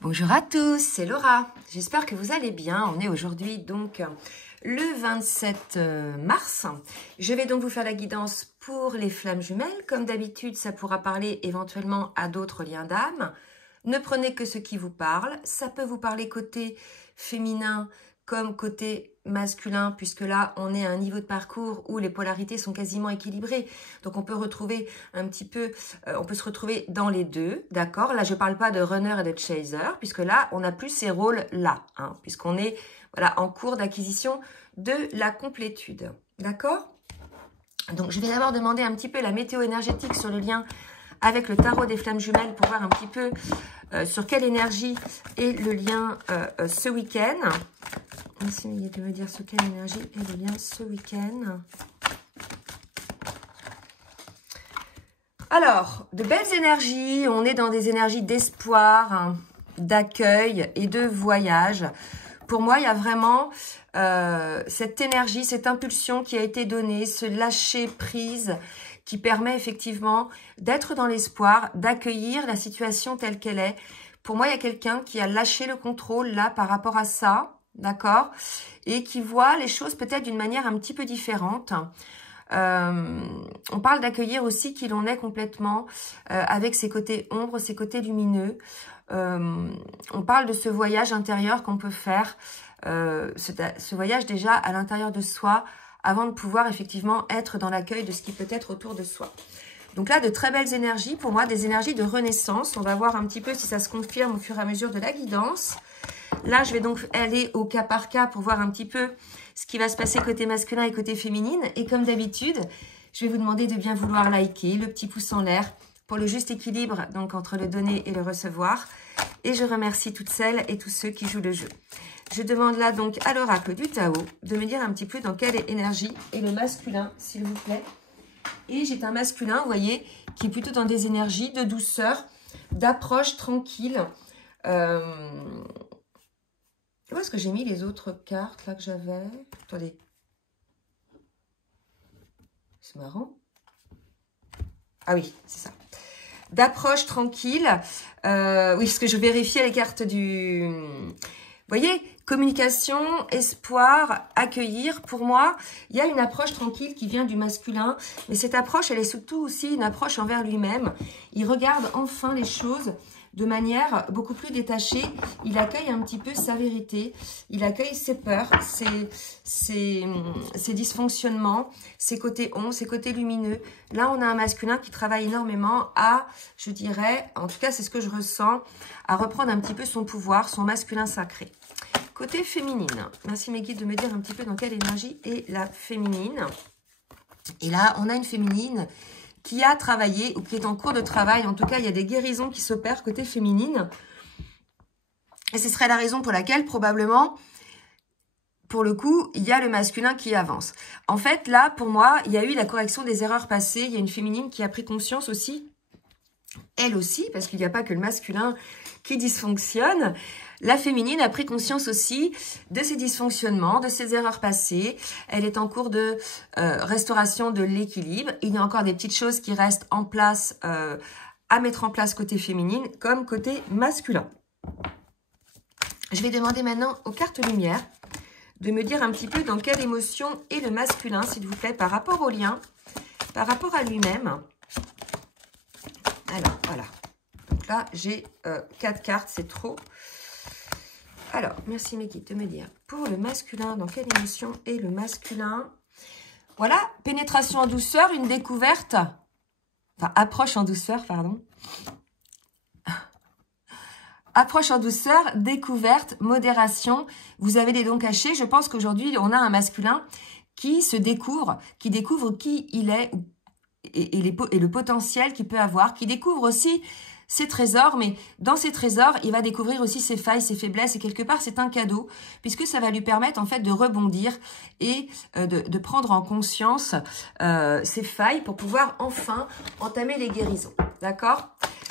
Bonjour à tous, c'est Laura. J'espère que vous allez bien. On est aujourd'hui donc le 27 mars. Je vais donc vous faire la guidance pour les flammes jumelles. Comme d'habitude, ça pourra parler éventuellement à d'autres liens d'âme. Ne prenez que ce qui vous parle. Ça peut vous parler côté féminin comme côté masculin, puisque là, on est à un niveau de parcours où les polarités sont quasiment équilibrées. Donc, on peut retrouver un petit peu, on peut se retrouver dans les deux, d'accord? Là, je ne parle pas de runner et de chaser, puisque là, on n'a plus ces rôles-là, hein, puisqu'on est voilà, en cours d'acquisition de la complétude, d'accord? Donc, je vais d'abord demander un petit peu la météo énergétique sur le lien avec le tarot des flammes jumelles pour voir un petit peu sur quelle énergie est le lien ce week-end. Merci de me dire sur quelle énergie est le lien ce week-end. Alors, de belles énergies, on est dans des énergies d'espoir, hein, d'accueil et de voyage. Pour moi, il y a vraiment cette énergie, cette impulsion qui a été donnée, ce lâcher prise qui permet effectivement d'être dans l'espoir, d'accueillir la situation telle qu'elle est. Pour moi, il y a quelqu'un qui a lâché le contrôle là par rapport à ça, d'accord, et qui voit les choses peut-être d'une manière un petit peu différente. On parle d'accueillir aussi qui l'on est complètement avec ses côtés ombres, ses côtés lumineux. On parle de ce voyage intérieur qu'on peut faire, ce voyage déjà à l'intérieur de soi, avant de pouvoir effectivement être dans l'accueil de ce qui peut être autour de soi. Donc là, de très belles énergies, pour moi, des énergies de renaissance. On va voir un petit peu si ça se confirme au fur et à mesure de la guidance. Là, je vais donc aller au cas par cas pour voir un petit peu ce qui va se passer côté masculin et côté féminine. Et comme d'habitude, je vais vous demander de bien vouloir liker, le petit pouce en l'air pour le juste équilibre donc entre le donner et le recevoir. Et je remercie toutes celles et tous ceux qui jouent le jeu. Je demande là donc à l'oracle du Tao de me dire un petit peu dans quelle énergie est le masculin, s'il vous plaît. Et j'ai un masculin, vous voyez, qui est plutôt dans des énergies de douceur, d'approche tranquille. Où est-ce que j'ai mis les autres cartes là que j'avais? Attendez. C'est marrant. Ah oui, c'est ça. D'approche tranquille. Oui, parce que je vérifiais les cartes du... Vous voyez, communication, espoir, accueillir. Pour moi, il y a une approche tranquille qui vient du masculin. Mais cette approche, elle est surtout aussi une approche envers lui-même. Il regarde enfin les choses de manière beaucoup plus détachée. Il accueille un petit peu sa vérité. Il accueille ses peurs, ses dysfonctionnements, ses côtés ombres, ses côtés lumineux. Là, on a un masculin qui travaille énormément à, je dirais, en tout cas, c'est ce que je ressens, à reprendre un petit peu son pouvoir, son masculin sacré. Côté féminine, merci mes guides de me dire un petit peu dans quelle énergie est la féminine. Et là, on a une féminine qui a travaillé ou qui est en cours de travail. En tout cas, il y a des guérisons qui s'opèrent côté féminine. Et ce serait la raison pour laquelle, probablement, pour le coup, il y a le masculin qui avance. En fait, là, pour moi, il y a eu la correction des erreurs passées. Il y a une féminine qui a pris conscience aussi, elle aussi, parce qu'il n'y a pas que le masculin qui dysfonctionne. La féminine a pris conscience aussi de ses dysfonctionnements, de ses erreurs passées. Elle est en cours de restauration de l'équilibre. Il y a encore des petites choses qui restent en place, à mettre en place côté féminine comme côté masculin. Je vais demander maintenant aux cartes lumière de me dire un petit peu dans quelle émotion est le masculin, s'il vous plaît, par rapport au lien, par rapport à lui-même. Alors, voilà. Donc là, j'ai 4 cartes, c'est trop. Alors, merci mes guides de me dire, pour le masculin, dans quelle émotion est le masculin? Voilà, pénétration en douceur, une découverte, enfin, approche en douceur, pardon. Approche en douceur, découverte, modération. Vous avez les dons cachés. Je pense qu'aujourd'hui, on a un masculin qui se découvre, qui découvre qui il est et le potentiel qu'il peut avoir, qui découvre aussi ses trésors, mais dans ses trésors, il va découvrir aussi ses failles, ses faiblesses, et quelque part, c'est un cadeau, puisque ça va lui permettre, en fait, de rebondir et de prendre en conscience ses failles pour pouvoir enfin entamer les guérisons, d'accord?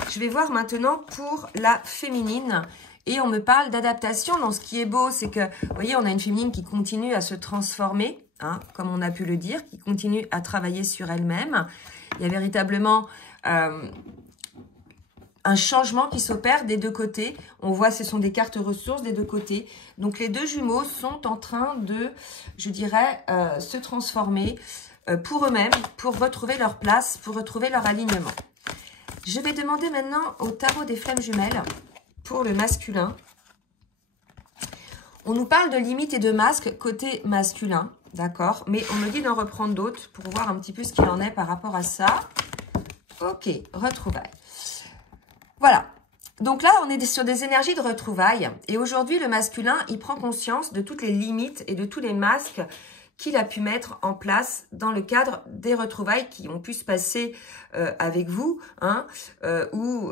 Je vais voir maintenant pour la féminine, et on me parle d'adaptation. Donc, ce qui est beau, c'est que, vous voyez, on a une féminine qui continue à se transformer, hein, comme on a pu le dire, qui continue à travailler sur elle-même. Il y a véritablement un changement qui s'opère des deux côtés. On voit ce sont des cartes ressources des deux côtés. Donc les deux jumeaux sont en train de, je dirais, se transformer pour eux-mêmes, pour retrouver leur place, pour retrouver leur alignement. Je vais demander maintenant au tarot des flammes jumelles pour le masculin. On nous parle de limites et de masques côté masculin, d'accord? Mais on me dit d'en reprendre d'autres pour voir un petit peu ce qu'il en est par rapport à ça. Ok, retrouvailles. Voilà. Donc là, on est sur des énergies de retrouvailles. Et aujourd'hui, le masculin, il prend conscience de toutes les limites et de tous les masques qu'il a pu mettre en place dans le cadre des retrouvailles qui ont pu se passer avec vous, hein, ou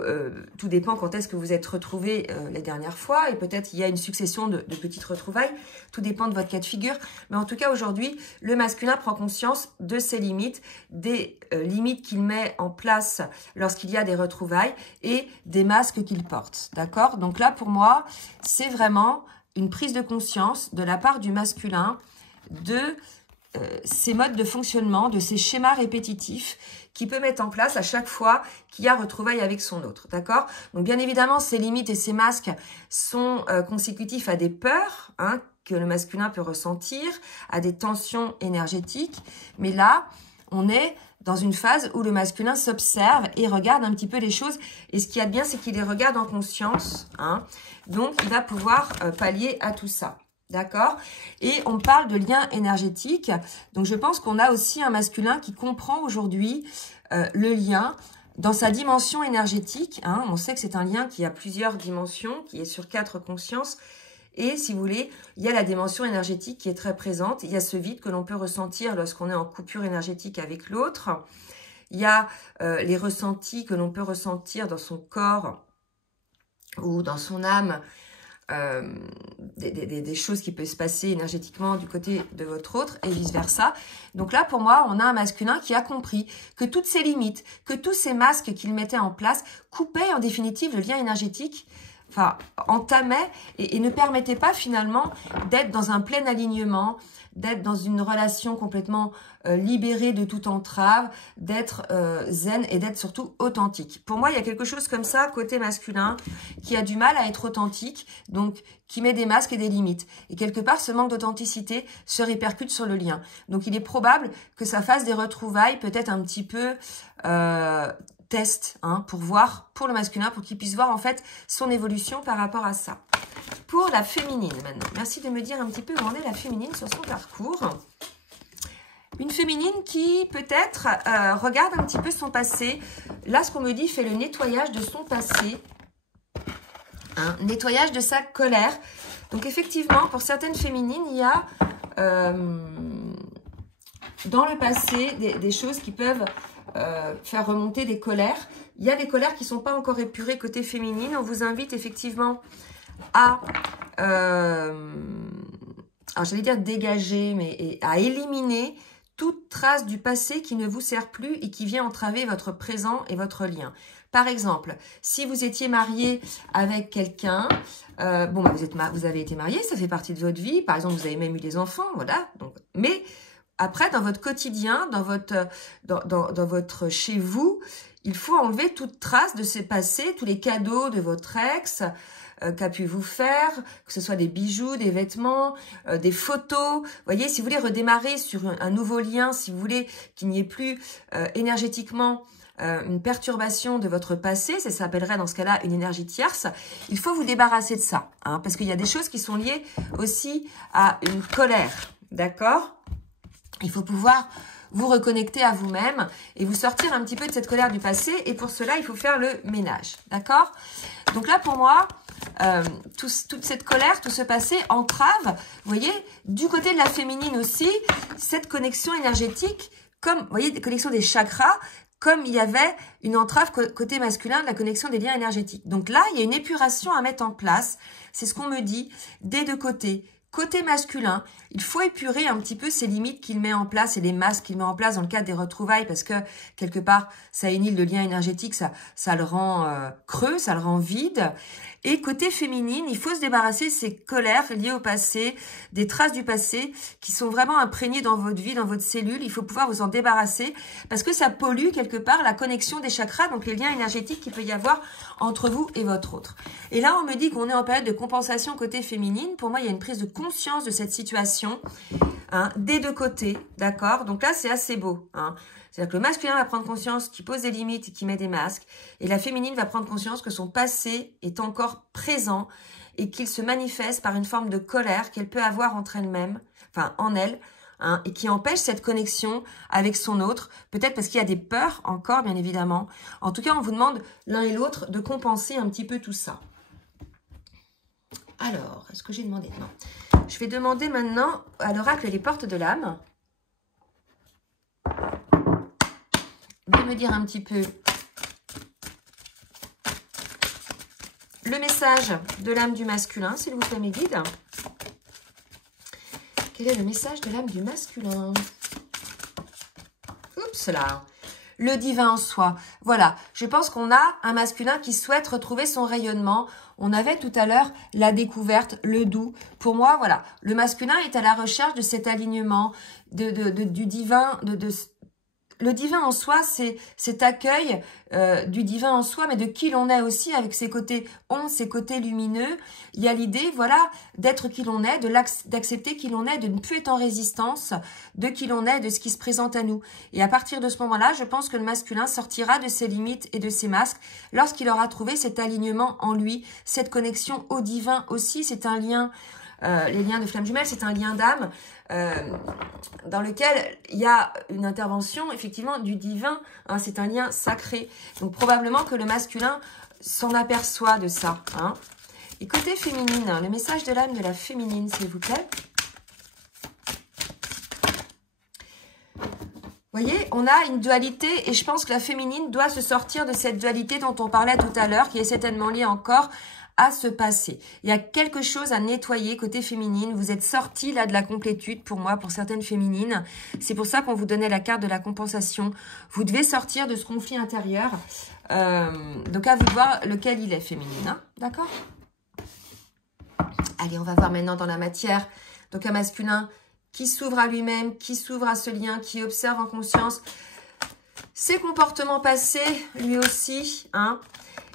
tout dépend quand est-ce que vous êtes retrouvés les dernières fois, et peut-être il y a une succession de petites retrouvailles, tout dépend de votre cas de figure, mais en tout cas aujourd'hui, le masculin prend conscience de ses limites, des limites qu'il met en place lorsqu'il y a des retrouvailles, et des masques qu'il porte, d'accord? Donc là, pour moi, c'est vraiment une prise de conscience de la part du masculin, de ces modes de fonctionnement, de ces schémas répétitifs qu'il peut mettre en place à chaque fois qu'il y a retrouvailles avec son autre, d'accord? Donc bien évidemment, ces limites et ces masques sont consécutifs à des peurs, hein, que le masculin peut ressentir, à des tensions énergétiques, mais là, on est dans une phase où le masculin s'observe et regarde un petit peu les choses, et ce qu'il y a de bien, c'est qu'il les regarde en conscience, hein, donc il va pouvoir pallier à tout ça. D'accord? Et on parle de lien énergétique. Donc, je pense qu'on a aussi un masculin qui comprend aujourd'hui le lien dans sa dimension énergétique. Hein. On sait que c'est un lien qui a plusieurs dimensions, qui est sur 4 consciences. Et si vous voulez, il y a la dimension énergétique qui est très présente. Il y a ce vide que l'on peut ressentir lorsqu'on est en coupure énergétique avec l'autre. Il y a les ressentis que l'on peut ressentir dans son corps ou dans son âme, des choses qui peuvent se passer énergétiquement du côté de votre autre et vice versa. Donc là, pour moi, on a un masculin qui a compris que toutes ces limites, que tous ces masques qu'il mettait en place coupaient en définitive le lien énergétique, enfin entamaient et ne permettaient pas finalement d'être dans un plein alignement, d'être dans une relation complètement libérée de toute entrave, d'être zen et d'être surtout authentique. Pour moi, il y a quelque chose comme ça, côté masculin, qui a du mal à être authentique, donc qui met des masques et des limites. Et quelque part, ce manque d'authenticité se répercute sur le lien. Donc, il est probable que ça fasse des retrouvailles peut-être un petit peu test, hein, pour voir, pour le masculin, pour qu'il puisse voir en fait son évolution par rapport à ça. Pour la féminine maintenant, merci de me dire un petit peu où en est la féminine sur son parcours. Une féminine qui peut-être regarde un petit peu son passé. Là, ce qu'on me dit, fait le nettoyage de son passé, hein, nettoyage de sa colère. Donc effectivement, pour certaines féminines, il y a dans le passé des choses qui peuvent faire remonter des colères. Il y a des colères qui ne sont pas encore épurées côté féminine. On vous invite effectivement à, alors j'allais dire dégager, mais à éliminer toute trace du passé qui ne vous sert plus et qui vient entraver votre présent et votre lien. Par exemple, si vous étiez marié avec quelqu'un, bon, bah, vous avez été marié, ça fait partie de votre vie. Par exemple, vous avez même eu des enfants, voilà. Donc, mais après, dans votre quotidien, dans votre chez vous, il faut enlever toute trace de ces passés, tous les cadeaux de votre ex qu'a pu vous faire, que ce soit des bijoux, des vêtements, des photos. Vous voyez, si vous voulez redémarrer sur un nouveau lien, si vous voulez qu'il n'y ait plus énergétiquement une perturbation de votre passé, ça s'appellerait dans ce cas-là une énergie tierce, il faut vous débarrasser de ça, hein, parce qu'il y a des choses qui sont liées aussi à une colère, d'accord? Il faut pouvoir vous reconnecter à vous-même et vous sortir un petit peu de cette colère du passé. Et pour cela, il faut faire le ménage. D'accord? Donc là, pour moi, toute cette colère, tout ce passé entrave, vous voyez, du côté de la féminine aussi, cette connexion énergétique, comme, vous voyez, des connexions des chakras, comme il y avait une entrave côté masculin de la connexion des liens énergétiques. Donc là, il y a une épuration à mettre en place. C'est ce qu'on me dit des deux côtés. Côté masculin, il faut épurer un petit peu ces limites qu'il met en place et les masques qu'il met en place dans le cadre des retrouvailles parce que, quelque part, ça annihile le lien énergétique, ça le rend creux, ça le rend vide. Et côté féminine, il faut se débarrasser de ces colères liées au passé, des traces du passé qui sont vraiment imprégnées dans votre vie, dans votre cellule. Il faut pouvoir vous en débarrasser parce que ça pollue quelque part la connexion des chakras, donc les liens énergétiques qu'il peut y avoir entre vous et votre autre. Et là, on me dit qu'on est en période de compensation côté féminine. Pour moi, il y a une prise de conscience de cette situation des deux côtés, d'accord? Donc là, c'est assez beau, C'est-à-dire que le masculin va prendre conscience qu'il pose des limites et qu'il met des masques. Et la féminine va prendre conscience que son passé est encore présent et qu'il se manifeste par une forme de colère qu'elle peut avoir entre elle-même, enfin en elle, et qui empêche cette connexion avec son autre. Peut-être parce qu'il y a des peurs encore, bien évidemment. En tout cas, on vous demande l'un et l'autre de compenser un petit peu tout ça. Alors, est-ce que j'ai demandé? Non. Je vais demander maintenant à l'oracle les portes de l'âme de me dire un petit peu le message de l'âme du masculin, s'il vous plaît, mes guides. Quel est le message de l'âme du masculin? Oups là, le divin en soi. Voilà, je pense qu'on a un masculin qui souhaite retrouver son rayonnement. On avait tout à l'heure la découverte, le doux. Pour moi, voilà, le masculin est à la recherche de cet alignement, du divin, le divin en soi, c'est cet accueil du divin en soi, mais de qui l'on est aussi, avec ses côtés ombres, ses côtés lumineux. Il y a l'idée, voilà, d'être qui l'on est, d'accepter qui l'on est, de ne plus être en résistance de qui l'on est, de ce qui se présente à nous. Et à partir de ce moment-là, je pense que le masculin sortira de ses limites et de ses masques lorsqu'il aura trouvé cet alignement en lui, cette connexion au divin aussi. C'est un lien... les liens de flammes jumelles, c'est un lien d'âme dans lequel il y a une intervention effectivement du divin, c'est un lien sacré. Donc probablement que le masculin s'en aperçoit de ça. Et côté féminine, le message de l'âme de la féminine, s'il vous plaît. Vous voyez, on a une dualité et je pense que la féminine doit se sortir de cette dualité dont on parlait tout à l'heure, qui est certainement liée encore à se passer. Il y a quelque chose à nettoyer côté féminine. Vous êtes sorti là de la complétude pour moi, pour certaines féminines. C'est pour ça qu'on vous donnait la carte de la compensation. Vous devez sortir de ce conflit intérieur. Donc à vous de voir lequel il est féminine. D'accord? Allez, on va voir maintenant dans la matière. Donc un masculin qui s'ouvre à lui-même, qui s'ouvre à ce lien, qui observe en conscience ses comportements passés, lui aussi,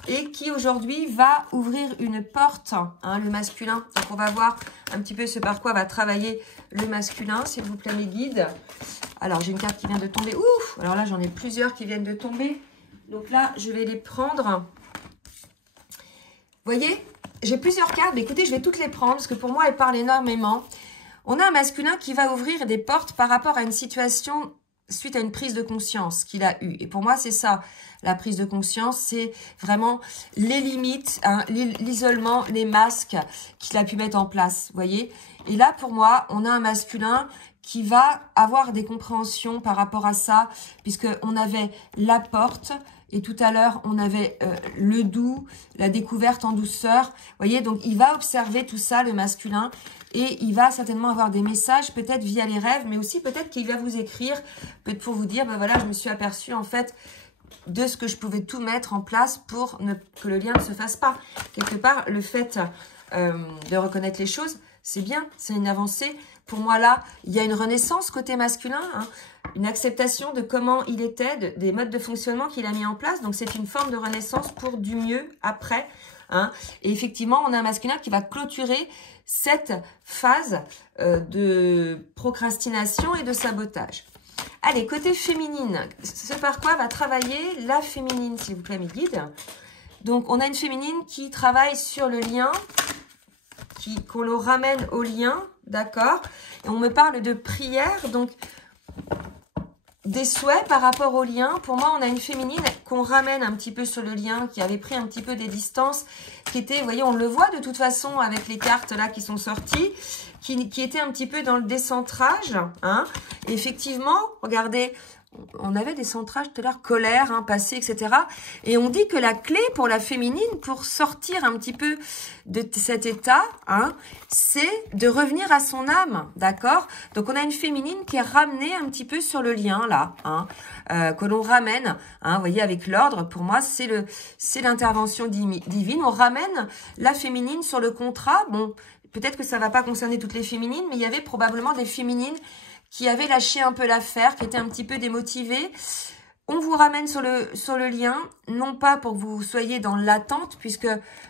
et qui aujourd'hui va ouvrir une porte, le masculin. Donc on va voir un petit peu ce par quoi va travailler le masculin, s'il vous plaît mes guides. Alors j'ai une carte qui vient de tomber, ouf, alors là j'en ai plusieurs qui viennent de tomber, donc là je vais les prendre. Vous voyez, j'ai plusieurs cartes, mais écoutez, je vais toutes les prendre parce que pour moi elles parlent énormément. On a un masculin qui va ouvrir des portes par rapport à une situation suite à une prise de conscience qu'il a eue. Et pour moi, c'est ça, la prise de conscience, c'est vraiment les limites, l'isolement, les masques qu'il a pu mettre en place, vous voyez. Et là, pour moi, on a un masculin qui va avoir des compréhensions par rapport à ça, puisqu'on avait la porte, et tout à l'heure, on avait le doux, la découverte en douceur. Vous voyez, donc il va observer tout ça, le masculin, et il va certainement avoir des messages, peut-être via les rêves, mais aussi peut-être qu'il va vous écrire, peut-être pour vous dire, ben voilà, je me suis aperçue en fait de ce que je pouvais tout mettre en place pour que le lien ne se fasse pas. Quelque part, le fait de reconnaître les choses, c'est bien, c'est une avancée. Pour moi, là, il y a une renaissance côté masculin, une acceptation de comment il était, des modes de fonctionnement qu'il a mis en place. Donc, c'est une forme de renaissance pour du mieux après. Et effectivement, on a un masculin qui va clôturer cette phase de procrastination et de sabotage. Allez, côté féminine, ce par quoi va travailler la féminine, s'il vous plaît, mes guides. Donc, on a une féminine qui travaille sur le lien, qu'on le ramène au lien, d'accord? Et on me parle de prière, donc des souhaits par rapport au lien. Pour moi, on a une féminine qu'on ramène un petit peu sur le lien, qui avait pris un petit peu des distances, qui était, vous voyez, on le voit de toute façon avec les cartes là qui sont sorties, qui était un petit peu dans le décentrage. Et effectivement, regardez, on avait des centrages tout à l'heure, colère, hein, passé, etc. Et on dit que la clé pour la féminine, pour sortir un petit peu de cet état, hein, c'est de revenir à son âme, d'accord? Donc, on a une féminine qui est ramenée un petit peu sur le lien, là, hein, que l'on ramène, hein, vous voyez, avec l'ordre, pour moi, c'est l'intervention divine. On ramène la féminine sur le contrat. Bon, peut-être que ça ne va pas concerner toutes les féminines, mais il y avait probablement des féminines qui avaient lâché un peu l'affaire, qui étaient un petit peu démotivées. On vous ramène sur le lien, non pas pour que vous soyez dans l'attente, puisque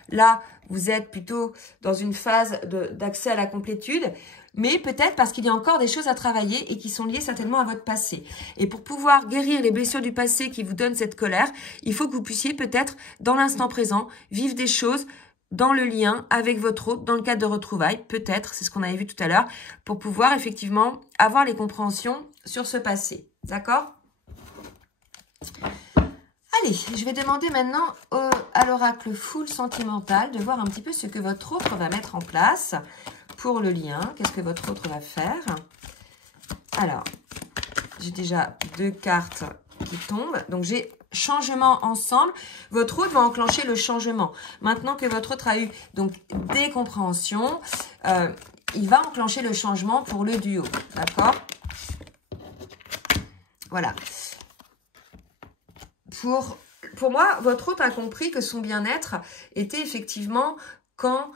là, vous êtes plutôt dans une phase d'accès à la complétude, mais peut-être parce qu'il y a encore des choses à travailler et qui sont liées certainement à votre passé. Et pour pouvoir guérir les blessures du passé qui vous donnent cette colère, il faut que vous puissiez peut-être, dans l'instant présent, vivre des choses dans le lien avec votre autre, dans le cadre de retrouvailles, peut-être, c'est ce qu'on avait vu tout à l'heure, pour pouvoir effectivement avoir les compréhensions sur ce passé. D'accord? Allez, je vais demander maintenant à l'oracle Foule Sentimental de voir un petit peu ce que votre autre va mettre en place pour le lien. Qu'est-ce que votre autre va faire? Alors, j'ai déjà 2 cartes qui tombent. Donc, j'ai changement ensemble. Votre autre va enclencher le changement. Maintenant que votre autre a eu donc des compréhensions, il va enclencher le changement pour le duo. D'accord? Voilà. Pour moi, votre autre a compris que son bien-être était effectivement quand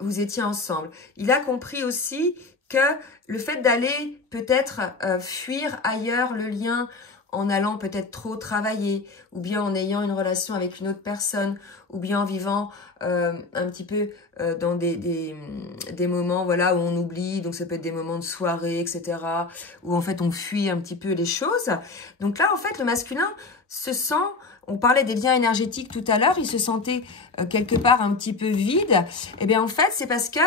vous étiez ensemble. Il a compris aussi que le fait d'aller peut-être fuir ailleurs le lien en allant peut-être trop travailler, ou bien en ayant une relation avec une autre personne, ou bien en vivant un petit peu dans des moments voilà, où on oublie, donc ça peut être des moments de soirée, etc., où en fait on fuit un petit peu les choses. Donc là, en fait, le masculin se sent, on parlait des liens énergétiques tout à l'heure, il se sentait quelque part un petit peu vide. Eh bien, en fait, c'est parce que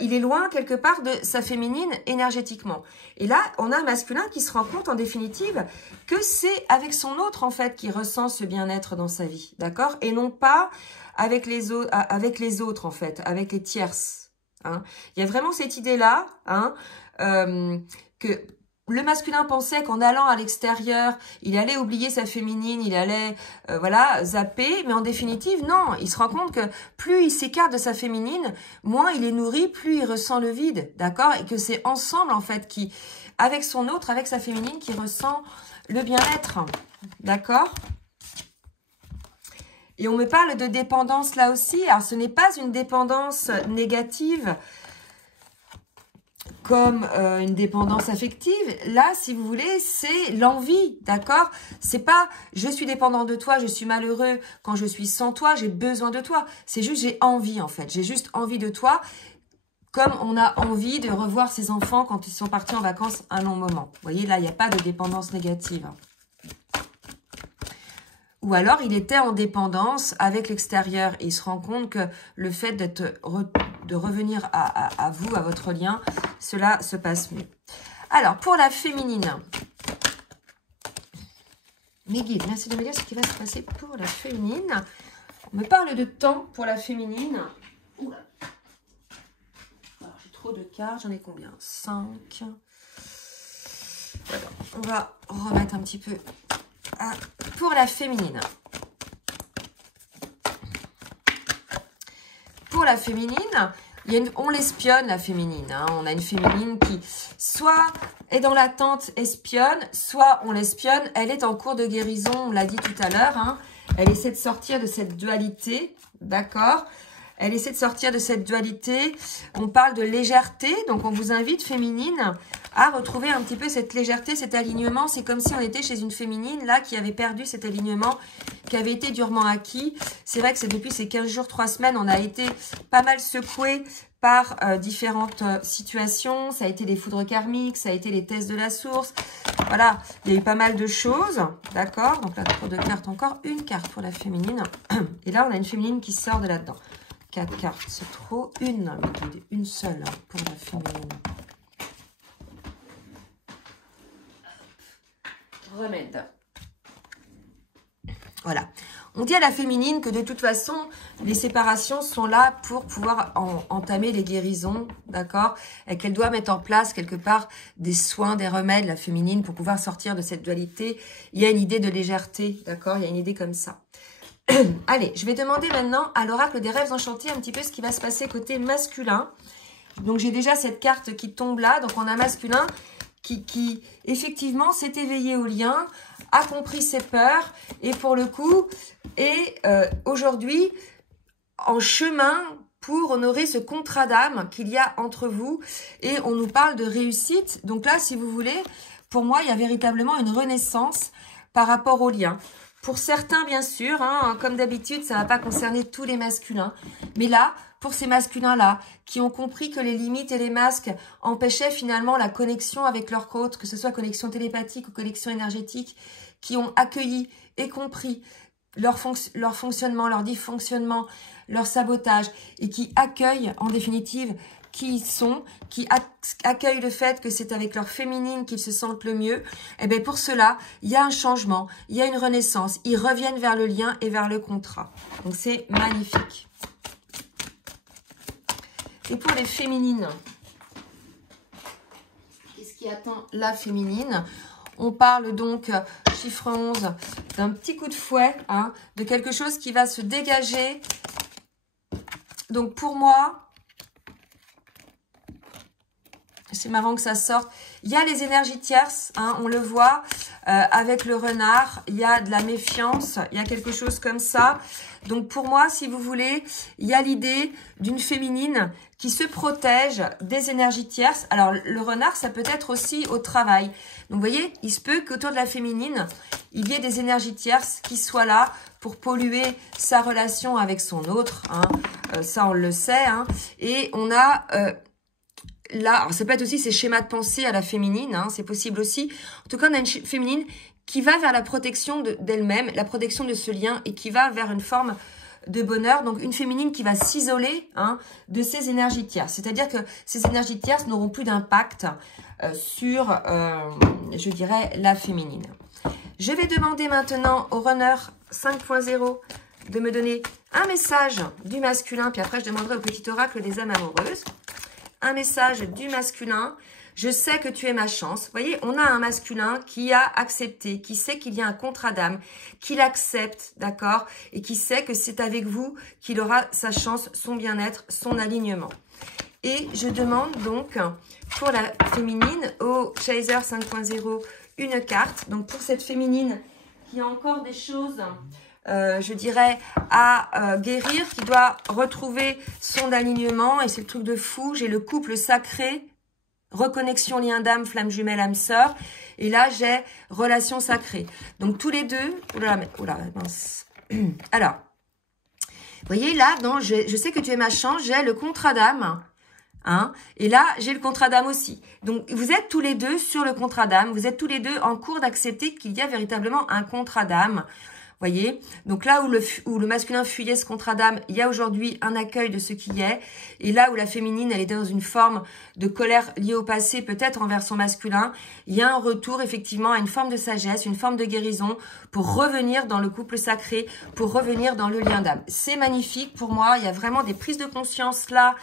il est loin quelque part de sa féminine énergétiquement. Et là, on a un masculin qui se rend compte en définitive que c'est avec son autre, en fait, qu'il ressent ce bien-être dans sa vie, d'accord? Et non pas avec les autres, en fait, avec les tierces. Hein. Il y a vraiment cette idée-là, hein, que le masculin pensait qu'en allant à l'extérieur, il allait oublier sa féminine, il allait, voilà, zapper. Mais en définitive, non. Il se rend compte que plus il s'écarte de sa féminine, moins il est nourri, plus il ressent le vide. D'accord? Et que c'est ensemble, en fait, qui, avec son autre, avec sa féminine, qui ressent le bien-être. D'accord? Et on me parle de dépendance là aussi. Alors, ce n'est pas une dépendance négative, comme une dépendance affective. Là, si vous voulez, c'est l'envie, d'accord? C'est pas « je suis dépendant de toi, je suis malheureux quand je suis sans toi, j'ai besoin de toi ». C'est juste « j'ai envie » en fait, j'ai juste envie de toi, comme on a envie de revoir ses enfants quand ils sont partis en vacances un long moment. Vous voyez, là, il n'y a pas de dépendance négative. Ou alors, il était en dépendance avec l'extérieur et il se rend compte que le fait de revenir à vous, à votre lien, cela se passe mieux. Alors, pour la féminine, mes guides, merci de me dire ce qui va se passer pour la féminine. On me parle de temps pour la féminine. Oula. Alors, j'ai trop de cartes, j'en ai combien? 5. Voilà, on va remettre un petit peu pour la féminine. Pour la féminine, on l'espionne, la féminine. Hein. On a une féminine qui soit est dans l'attente, espionne, soit on l'espionne. Elle est en cours de guérison, on l'a dit tout à l'heure. Hein. Elle essaie de sortir de cette dualité, d'accord? Elle essaie de sortir de cette dualité. On parle de légèreté, donc on vous invite, féminine, à retrouver un petit peu cette légèreté, cet alignement. C'est comme si on était chez une féminine, là, qui avait perdu cet alignement, qui avait été durement acquis. C'est vrai que c'est depuis ces 15 jours, 3 semaines, on a été pas mal secoué par différentes situations. Ça a été les foudres karmiques, ça a été les tests de la source. Voilà, il y a eu pas mal de choses, d'accord? Donc là, trop de cartes, encore une carte pour la féminine. Et là, on a une féminine qui sort de là-dedans. 4 cartes, c'est trop. Une seule pour la féminine. Remède. Voilà. On dit à la féminine que de toute façon, les séparations sont là pour pouvoir entamer les guérisons, d'accord? Et qu'elle doit mettre en place quelque part des soins, des remèdes, la féminine, pour pouvoir sortir de cette dualité. Il y a une idée de légèreté, d'accord? Il y a une idée comme ça. Allez, je vais demander maintenant à l'oracle des rêves enchantés un petit peu ce qui va se passer côté masculin. Donc, j'ai déjà cette carte qui tombe là. Donc, on a masculin qui effectivement, s'est éveillé au lien, a compris ses peurs et pour le coup, est aujourd'hui en chemin pour honorer ce contrat d'âme qu'il y a entre vous. Et on nous parle de réussite. Donc là, si vous voulez, pour moi, il y a véritablement une renaissance par rapport au lien. Pour certains, bien sûr, hein, comme d'habitude, ça ne va pas concerner tous les masculins. Mais là, pour ces masculins-là, qui ont compris que les limites et les masques empêchaient finalement la connexion avec leur côte, que ce soit connexion télépathique ou connexion énergétique, qui ont accueilli et compris leur fonctionnement, leur dysfonctionnement, leur sabotage, et qui accueillent en définitive qui ils sont, qui accueillent le fait que c'est avec leur féminine qu'ils se sentent le mieux, et bien pour cela, il y a un changement, il y a une renaissance, ils reviennent vers le lien et vers le contrat. Donc c'est magnifique. Et pour les féminines, qu'est-ce qui attend la féminine? On parle donc, chiffre 11, d'un petit coup de fouet, hein, de quelque chose qui va se dégager. Donc pour moi, c'est marrant que ça sorte. Il y a les énergies tierces, hein, on le voit, avec le renard, il y a de la méfiance, il y a quelque chose comme ça. Donc pour moi, si vous voulez, il y a l'idée d'une féminine qui se protège des énergies tierces. Alors le renard, ça peut être aussi au travail. Donc vous voyez, il se peut qu'autour de la féminine, il y ait des énergies tierces qui soient là pour polluer sa relation avec son autre. Hein. Ça, on le sait. Hein. Et on a... là, alors ça peut être aussi ces schémas de pensée à la féminine, hein, c'est possible aussi. En tout cas, on a une féminine qui va vers la protection d'elle-même, la protection de ce lien et qui va vers une forme de bonheur. Donc, une féminine qui va s'isoler hein, de ces énergies tierces. C'est-à-dire que ces énergies tierces n'auront plus d'impact sur, je dirais, la féminine. Je vais demander maintenant au runner 5.0 de me donner un message du masculin, puis après, je demanderai au petit oracle des âmes amoureuses. Un message du masculin. Je sais que tu es ma chance. Vous voyez, on a un masculin qui a accepté, qui sait qu'il y a un contrat d'âme, qu'il accepte, d'accord, et qui sait que c'est avec vous qu'il aura sa chance, son bien-être, son alignement. Et je demande donc pour la féminine, au Chaser 5.0, une carte. Donc pour cette féminine qui a encore des choses... je dirais, à guérir, qui doit retrouver son alignement. Et c'est le truc de fou. J'ai le couple sacré, reconnexion, lien d'âme, flamme jumelle, âme sœur. Et là, j'ai relation sacrée. Donc, tous les deux... Oula, mince. Alors, vous voyez, là, dans je sais que tu es ma chance, j'ai le contrat d'âme. Hein, et là, j'ai le contrat d'âme aussi. Donc, vous êtes tous les deux sur le contrat d'âme. Vous êtes tous les deux en cours d'accepter qu'il y a véritablement un contrat d'âme. Voyez, donc là où le masculin fuyait ce contrat d'âme, il y a aujourd'hui un accueil de ce qui est. Et là où la féminine, elle est dans une forme de colère liée au passé, peut-être envers son masculin, il y a un retour effectivement à une forme de sagesse, une forme de guérison pour revenir dans le couple sacré, pour revenir dans le lien d'âme. C'est magnifique pour moi, il y a vraiment des prises de conscience là,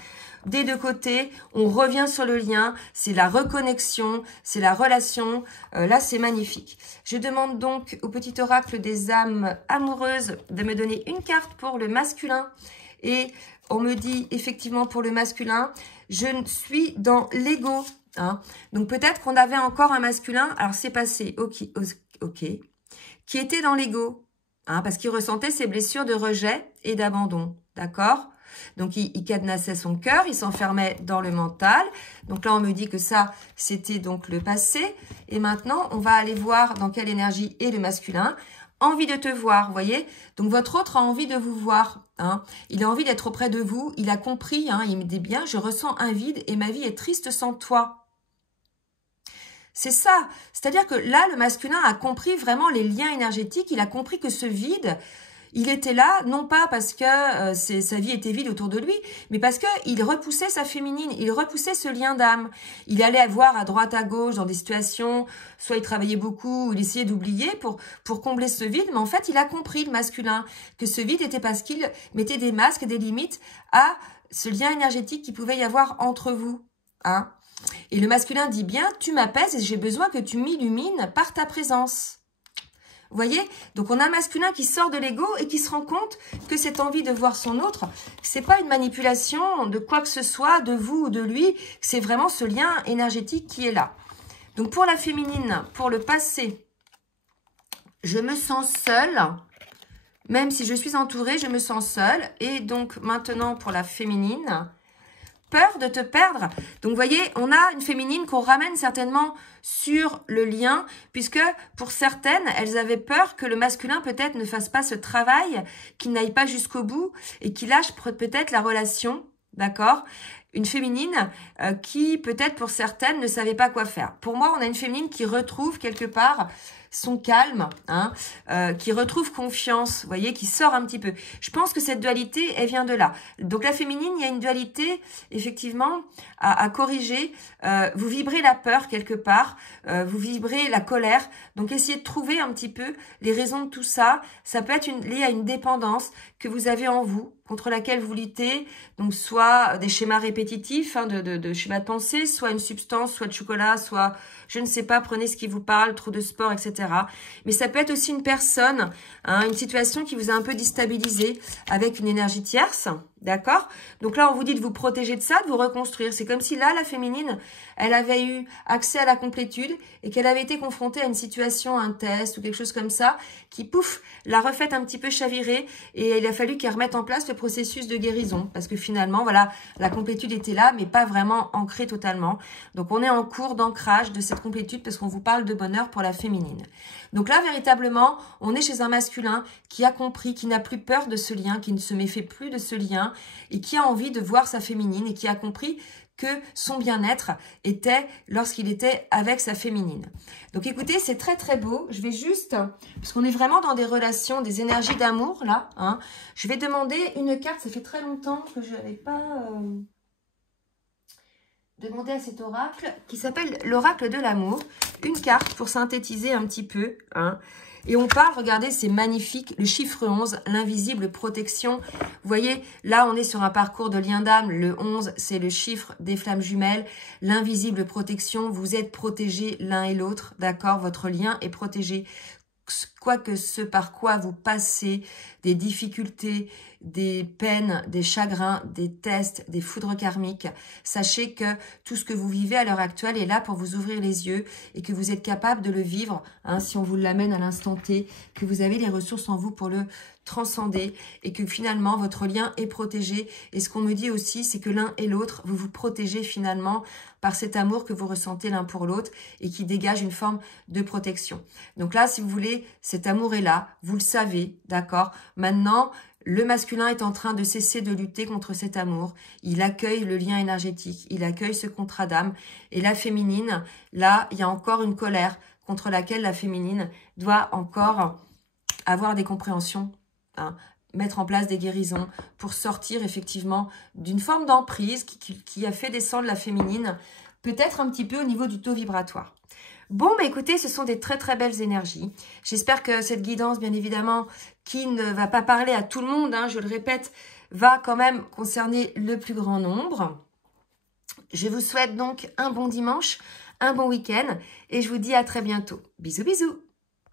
des deux côtés, on revient sur le lien, c'est la reconnexion, c'est la relation, là c'est magnifique. Je demande donc au petit oracle des âmes amoureuses de me donner une carte pour le masculin. Et on me dit effectivement pour le masculin, je suis dans l'ego. Hein. Donc peut-être qu'on avait encore un masculin, alors c'est passé, ok, qui était dans l'ego, hein, parce qu'il ressentait ses blessures de rejet et d'abandon, d'accord ? Donc, il cadenassait son cœur, il s'enfermait dans le mental. Donc là, on me dit que ça, c'était donc le passé. Et maintenant, on va aller voir dans quelle énergie est le masculin. Envie de te voir, vous voyez. Donc, votre autre a envie de vous voir. Hein. Il a envie d'être auprès de vous. Il a compris, hein, il me dit bien, je ressens un vide et ma vie est triste sans toi. C'est ça. C'est-à-dire que là, le masculin a compris vraiment les liens énergétiques. Il a compris que ce vide... il était là, non pas parce que sa vie était vide autour de lui, mais parce que il repoussait sa féminine, il repoussait ce lien d'âme. Il allait voir à droite, à gauche, dans des situations, soit il travaillait beaucoup, ou il essayait d'oublier pour combler ce vide, mais en fait, il a compris, le masculin, que ce vide était parce qu'il mettait des masques, des limites à ce lien énergétique qu'il pouvait y avoir entre vous. Hein. Et le masculin dit bien, tu m'apaises et j'ai besoin que tu m'illumines par ta présence. Vous voyez? Donc, on a un masculin qui sort de l'ego et qui se rend compte que cette envie de voir son autre, c'est pas une manipulation de quoi que ce soit, de vous ou de lui, c'est vraiment ce lien énergétique qui est là. Donc, pour la féminine, pour le passé, je me sens seule, même si je suis entourée, je me sens seule. Et donc, maintenant, pour la féminine, peur de te perdre. Donc, vous voyez, on a une féminine qu'on ramène certainement sur le lien, puisque pour certaines, elles avaient peur que le masculin peut-être ne fasse pas ce travail, qu'il n'aille pas jusqu'au bout et qu'il lâche peut-être la relation, d'accord? Une féminine qui peut-être pour certaines ne savait pas quoi faire. Pour moi, on a une féminine qui retrouve quelque part son calme, hein, qui retrouve confiance, vous voyez, qui sort un petit peu. Je pense que cette dualité, elle vient de là. Donc la féminine, il y a une dualité, effectivement, à corriger. Vous vibrez la peur quelque part, vous vibrez la colère. Donc essayez de trouver un petit peu les raisons de tout ça. Ça peut être lié à une dépendance que vous avez en vous, contre laquelle vous luttez, donc soit des schémas répétitifs, hein, de schémas de pensée, soit une substance, soit de chocolat, soit, je ne sais pas, prenez ce qui vous parle, trop de sport, etc. Mais ça peut être aussi une personne, hein, une situation qui vous a un peu déstabilisé avec une énergie tierce, d'accord? Donc là, on vous dit de vous protéger de ça, de vous reconstruire. C'est comme si là, la féminine, elle avait eu accès à la complétude et qu'elle avait été confrontée à une situation, un test ou quelque chose comme ça, qui, pouf, l'a refait un petit peu chavirer et il a fallu qu'elle remette en place le processus de guérison parce que finalement, voilà, la complétude était là, mais pas vraiment ancrée totalement. Donc, on est en cours d'ancrage de cette complétude parce qu'on vous parle de bonheur pour la féminine. Donc là, véritablement, on est chez un masculin qui a compris, qui n'a plus peur de ce lien, qui ne se méfie plus de ce lien et qui a envie de voir sa féminine et qui a compris que son bien-être était lorsqu'il était avec sa féminine. Donc écoutez, c'est très très beau. Je vais juste, parce qu'on est vraiment dans des relations, des énergies d'amour là, hein, je vais demander une carte. Ça fait très longtemps que je n'avais pas demandé à cet oracle qui s'appelle l'oracle de l'amour. Une carte pour synthétiser un petit peu, hein. Et on parle, regardez, c'est magnifique, le chiffre 11, l'invisible protection. Vous voyez, là, on est sur un parcours de lien d'âme. Le 11, c'est le chiffre des flammes jumelles. L'invisible protection, vous êtes protégés l'un et l'autre, d'accord? Votre lien est protégé. Quoi que ce par quoi vous passez, des difficultés, des peines, des chagrins, des tests, des foudres karmiques, sachez que tout ce que vous vivez à l'heure actuelle est là pour vous ouvrir les yeux et que vous êtes capable de le vivre, hein, si on vous l'amène à l'instant T, que vous avez les ressources en vous pour le transcender et que finalement votre lien est protégé. Et ce qu'on me dit aussi, c'est que l'un et l'autre, vous vous protégez finalement par cet amour que vous ressentez l'un pour l'autre et qui dégage une forme de protection. Donc là, si vous voulez, cet amour est là, vous le savez, d'accord? Maintenant, le masculin est en train de cesser de lutter contre cet amour. Il accueille le lien énergétique, il accueille ce contrat d'âme. Et la féminine, là, il y a encore une colère contre laquelle la féminine doit encore avoir des compréhensions, hein, mettre en place des guérisons pour sortir effectivement d'une forme d'emprise qui a fait descendre la féminine, peut-être un petit peu au niveau du taux vibratoire. Bon, bah écoutez, ce sont des très très belles énergies. J'espère que cette guidance, bien évidemment, qui ne va pas parler à tout le monde, hein, je le répète, va quand même concerner le plus grand nombre. Je vous souhaite donc un bon dimanche, un bon week-end et je vous dis à très bientôt. Bisous bisous.